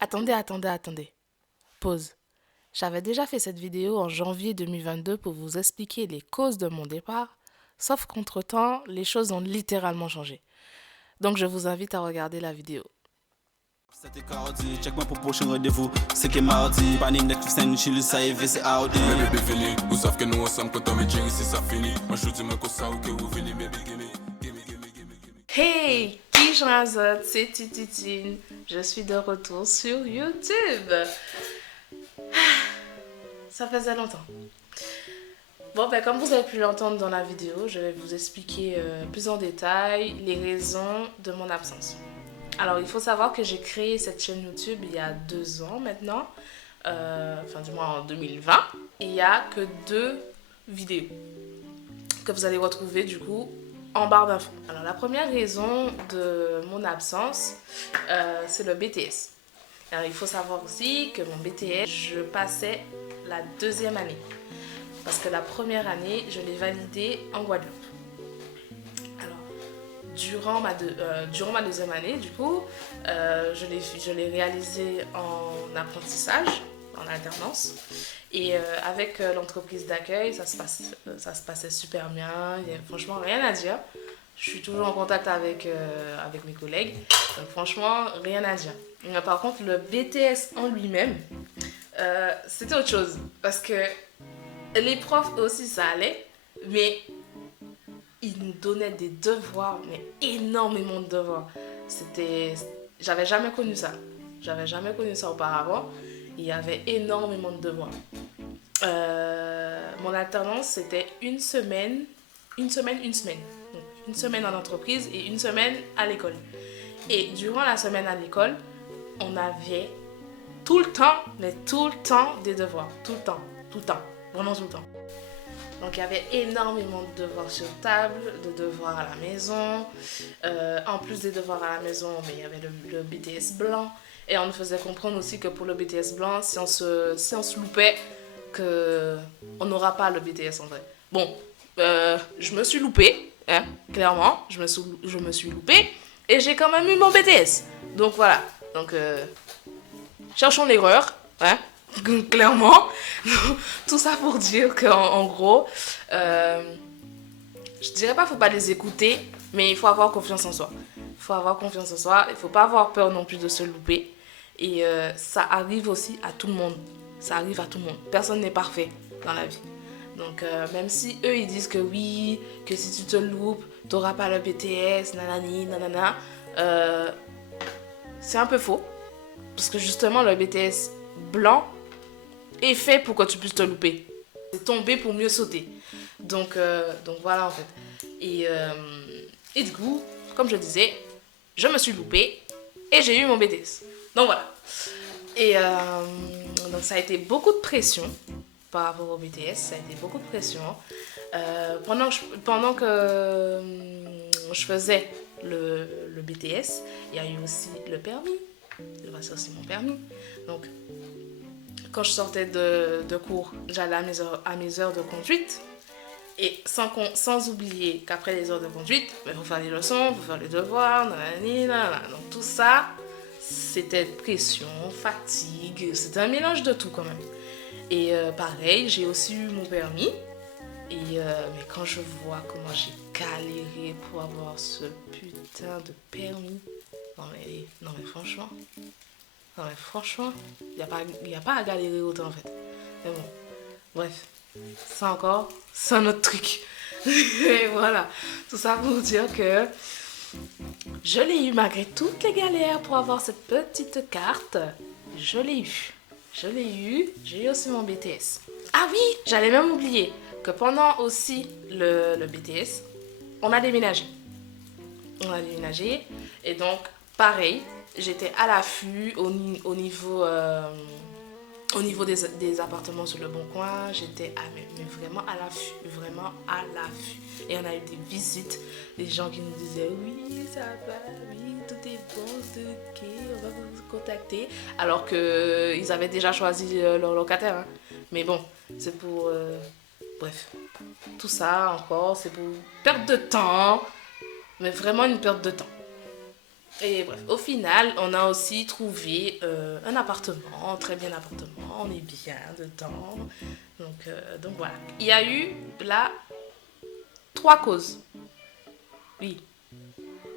Attendez. Pause. J'avais déjà fait cette vidéo en janvier 2022 pour vous expliquer les causes de mon départ, sauf qu'entre-temps, les choses ont littéralement changé. Donc je vous invite à regarder la vidéo. C'était cardi, check-moi pour prochain rendez-vous. C'est que mardi, panique Netflix and chill, ça y est, c'est Audi. Mais bébé fini, vous savez que nous ensemble quand on met Jerry, c'est ça fini. Moi je dis moi que ça ou que vous venez, baby, gimme. Hey, Quiche Razot, c'est Tititine. Je suis de retour sur YouTube. Ça faisait longtemps. Bon, ben, comme vous avez pu l'entendre dans la vidéo, je vais vous expliquer plus en détail les raisons de mon absence. Alors, il faut savoir que j'ai créé cette chaîne YouTube il y a 2 ans maintenant, enfin du moins en 2020, et il n'y a que 2 vidéos que vous allez retrouver du coup en barre d'infos. Alors, la première raison de mon absence, c'est le BTS. Alors, il faut savoir aussi que mon BTS, je passais la 2e année. Parce que la première année, je l'ai validé en Guadeloupe. Alors, durant ma 2e année, du coup, je l'ai réalisé en apprentissage, en alternance. Et avec l'entreprise d'accueil, ça se passait super bien. Il n'y a franchement rien à dire. Je suis toujours en contact avec mes collègues. Donc franchement, rien à dire. Mais par contre, le BTS en lui-même, c'était autre chose. Parce que les profs aussi, ça allait. Mais ils nous donnaient des devoirs, mais énormément de devoirs. J'avais jamais connu ça. J'avais jamais connu ça auparavant. Il y avait énormément de devoirs. Mon alternance, c'était une semaine. Donc, une semaine en entreprise et une semaine à l'école. Et durant la semaine à l'école, on avait tout le temps des devoirs. Tout le temps. Vraiment tout le temps. Donc il y avait énormément de devoirs sur table, de devoirs à la maison. En plus des devoirs à la maison, mais il y avait le BTS blanc. Et on nous faisait comprendre aussi que pour le BTS blanc, si on se loupait, on n'aura pas le BTS en vrai. Bon, je me suis loupée, hein, clairement. Je me suis loupée et j'ai quand même eu mon BTS. Donc voilà. Donc, cherchons l'erreur, hein. Clairement. Tout ça pour dire qu'en gros, je dirais pas qu'il faut pas les écouter, mais il faut avoir confiance en soi. Il faut pas avoir peur non plus de se louper. Et ça arrive aussi à tout le monde. Personne n'est parfait dans la vie. Donc même si eux ils disent que oui, que si tu te loupes, t'auras pas le BTS, nanani, nanana, c'est un peu faux. Parce que justement le BTS blanc est fait pour que tu puisses te louper. C'est tombé pour mieux sauter. Donc voilà en fait. Et du coup, comme je disais, je me suis loupée et j'ai eu mon BTS. Donc voilà. Et donc ça a été beaucoup de pression par rapport au BTS. Ça a été beaucoup de pression. Pendant que je faisais le BTS, il y a eu aussi le permis. J'ai passé aussi mon permis. Donc quand je sortais de cours, j'allais à mes heures de conduite. Et sans oublier qu'après les heures de conduite, il faut faire les leçons, il faut faire les devoirs, nanani, nanana. Donc tout ça, c'était pression, fatigue, c'était un mélange de tout quand même. Et pareil, j'ai aussi eu mon permis. Et mais quand je vois comment j'ai galéré pour avoir ce putain de permis, non mais franchement, il n'y a pas à galérer autant en fait. Mais bon, bref, ça encore, c'est un autre truc. Et voilà, tout ça pour vous dire que je l'ai eu malgré toutes les galères pour avoir cette petite carte. Je l'ai eu. J'ai eu aussi mon BTS. Ah oui, j'allais même oublier que pendant aussi le BTS, on a déménagé. Et donc, pareil, j'étais à l'affût au niveau des appartements sur le Bon Coin. J'étais mais vraiment à l'affût. Et on a eu des visites, des gens qui nous disaient oui, ça va, oui, tout est bon, tout ok, on va vous contacter. Alors qu'ils avaient déjà choisi leur locataire. Hein. Mais bon, c'est pour... bref, tout ça encore, c'est pour perte de temps. Mais vraiment une perte de temps. Et bref, au final, on a aussi trouvé un appartement, un très bien appartement, on est bien dedans. Donc voilà. Il y a eu là 3 causes. Oui,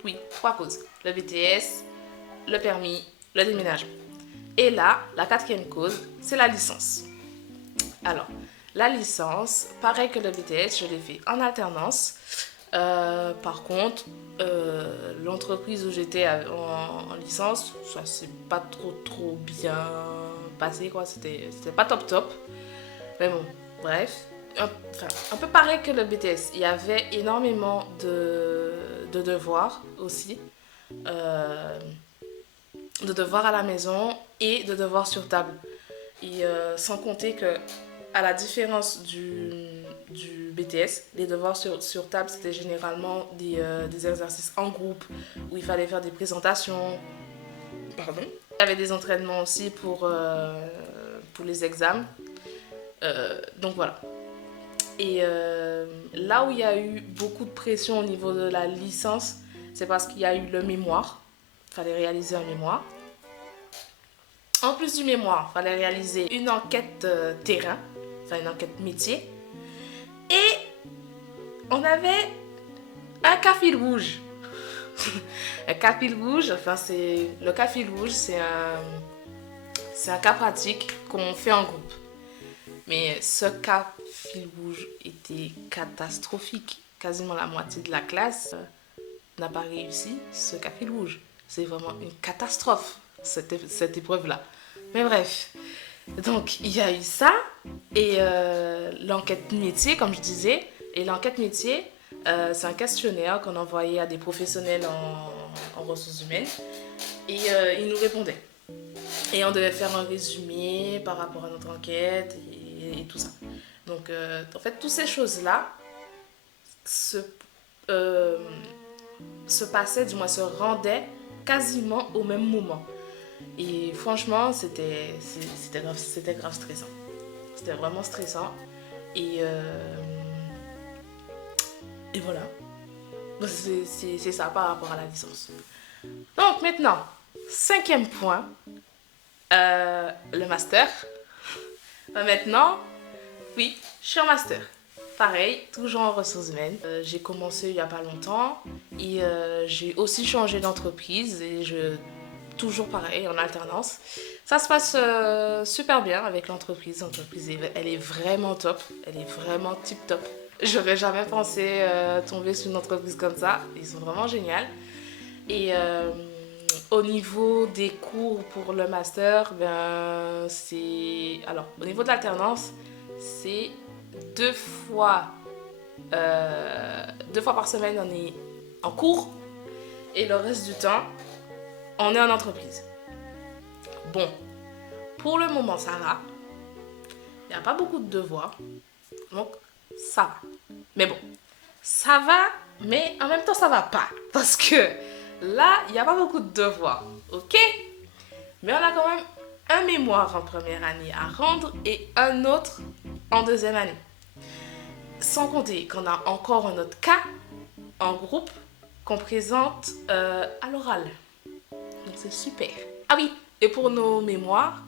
oui, 3 causes. Le BTS, le permis, le déménagement. Et là, la 4e cause, c'est la licence. Alors, la licence, pareil que le BTS, je l'ai fait en alternance. Par contre, l'entreprise où j'étais en licence, ça s'est pas trop bien passé, quoi. C'était pas top. Mais bon, bref. Un peu pareil que le BTS. Il y avait énormément de devoirs aussi. De devoirs à la maison et de devoirs sur table. Et sans compter que, à la différence du BTS, les devoirs sur table, c'était généralement des exercices en groupe où il fallait faire des présentations. Pardon. Il y avait des entraînements aussi pour les examens. Donc voilà. Et là où il y a eu beaucoup de pression au niveau de la licence, c'est parce qu'il y a eu le mémoire. Il fallait réaliser un mémoire. En plus du mémoire, il fallait réaliser une enquête terrain, enfin une enquête métier. Et on avait un cas fil rouge. Un cas fil rouge, le cas fil rouge, c'est un cas pratique qu'on fait en groupe. Mais ce cas fil rouge était catastrophique. Quasiment la moitié de la classe n'a pas réussi ce cas fil rouge. C'est vraiment une catastrophe, cette épreuve-là. Mais bref, donc il y a eu ça et l'enquête métier, comme je disais. Et l'enquête métier, c'est un questionnaire qu'on envoyait à des professionnels en ressources humaines. Et ils nous répondaient. Et on devait faire un résumé par rapport à notre enquête et tout ça. Donc, en fait, toutes ces choses-là se passaient, du moins se rendaient quasiment au même moment. Et franchement, c'était grave stressant. C'était vraiment stressant. Et voilà. C'est ça par rapport à la licence. Donc maintenant, 5e point, le master. Maintenant, oui, je suis en master. Pareil, toujours en ressources humaines. J'ai commencé il n'y a pas longtemps et j'ai aussi changé d'entreprise et toujours pareil, en alternance. Ça se passe super bien avec l'entreprise. L'entreprise, elle est vraiment top. Elle est vraiment tip top. J'aurais jamais pensé tomber sur une entreprise comme ça. Ils sont vraiment géniaux. Et au niveau des cours pour le master, alors, au niveau de l'alternance, c'est 2 fois par semaine, on est en cours. Et le reste du temps, on est en entreprise. Bon, pour le moment, ça va. Il n'y a pas beaucoup de devoirs. Donc, ça va. Mais bon, ça va, mais en même temps, ça va pas. Parce que là, il n'y a pas beaucoup de devoirs. Ok? Mais on a quand même un mémoire en première année à rendre et un autre en 2e année. Sans compter qu'on a encore un autre cas en groupe qu'on présente à l'oral. Donc c'est super. Ah oui, et pour nos mémoires,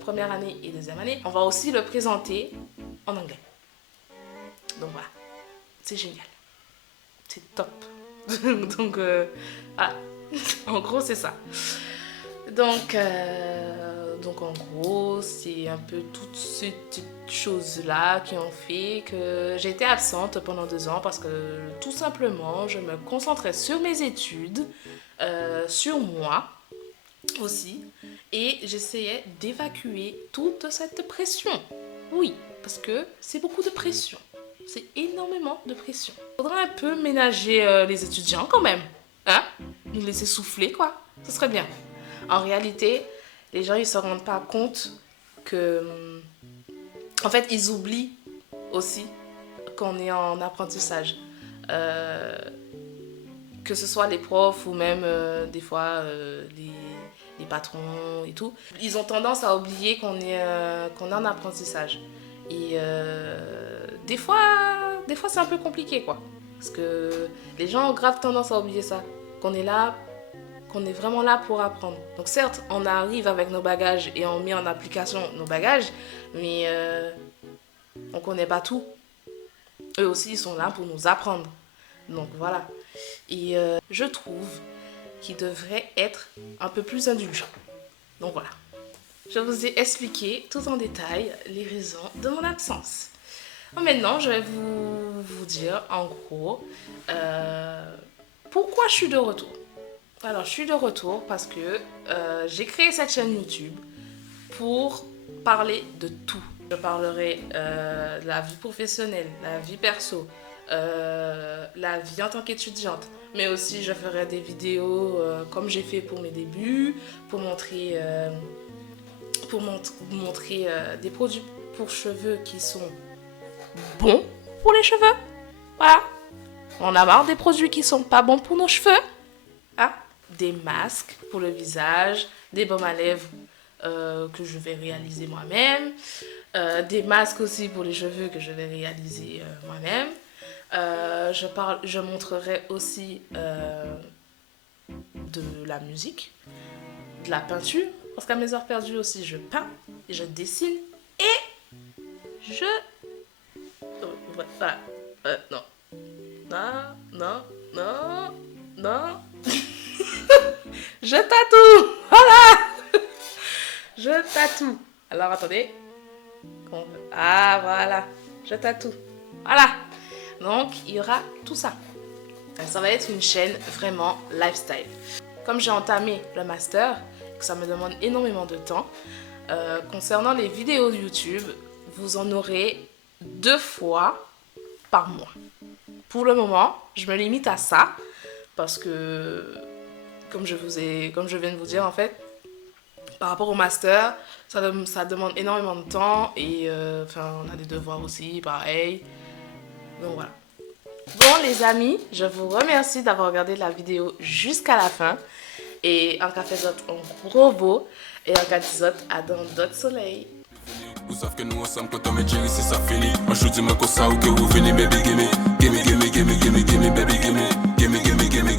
première année et 2e année, on va aussi le présenter en anglais. Donc voilà, c'est génial. C'est top. Donc voilà, en gros c'est ça. Donc en gros, c'est un peu toutes ces petites choses-là qui ont fait que j'ai été absente pendant 2 ans parce que tout simplement, je me concentrais sur mes études, sur moi aussi, et j'essayais d'évacuer toute cette pression. Oui, parce que c'est beaucoup de pression. C'est énormément de pression. Faudrait un peu ménager les étudiants quand même. Hein? Nous laisser souffler, quoi. Ce serait bien. En réalité, les gens, ils se rendent pas compte que... En fait, ils oublient aussi qu'on est en apprentissage. Que ce soit les profs ou même des fois les patrons et tout. Ils ont tendance à oublier qu'on est en apprentissage. Et des fois c'est un peu compliqué, quoi. Parce que les gens ont grave tendance à oublier ça. Qu'on est là on est vraiment là pour apprendre. Donc certes, on arrive avec nos bagages et on met en application nos bagages, mais on ne connaît pas tout. Eux aussi, ils sont là pour nous apprendre. Donc voilà. Et je trouve qu'ils devraient être un peu plus indulgents. Donc voilà. Je vous ai expliqué tout en détail les raisons de mon absence. Maintenant, je vais vous dire en gros pourquoi je suis de retour. Alors, je suis de retour parce que j'ai créé cette chaîne YouTube pour parler de tout. Je parlerai de la vie professionnelle, la vie perso, la vie en tant qu'étudiante. Mais aussi, je ferai des vidéos comme j'ai fait pour mes débuts, pour montrer des produits pour cheveux qui sont bons pour les cheveux. Voilà. On a marre des produits qui sont pas bons pour nos cheveux. Hein? Des masques pour le visage, des baumes à lèvres que je vais réaliser moi-même, des masques aussi pour les cheveux que je vais réaliser moi-même. Je montrerai aussi de la musique, de la peinture, parce qu'à mes heures perdues aussi, je peins, je dessine et je... Voilà. Non. Non. Je tatoue. Voilà. Je tatoue. Alors, attendez. Ah, voilà. Je tatoue. Voilà. Donc, il y aura tout ça. Ça va être une chaîne vraiment lifestyle. Comme j'ai entamé le master, que ça me demande énormément de temps, concernant les vidéos de YouTube, vous en aurez 2 fois par mois. Pour le moment, je me limite à ça parce que, comme je viens de vous dire en fait, par rapport au master, ça demande énormément de temps et on a des devoirs aussi, pareil. Donc voilà. Bon les amis, je vous remercie d'avoir regardé la vidéo jusqu'à la fin. Et en café d'autres, un gros beau. Et en cas d'autres, à dans d'autres soleils. Vous savez que nous ensemble quand on met Jerry c'est ça fini. Moi je dis moi qu'on ça ou que vous venez baby gimme baby gimme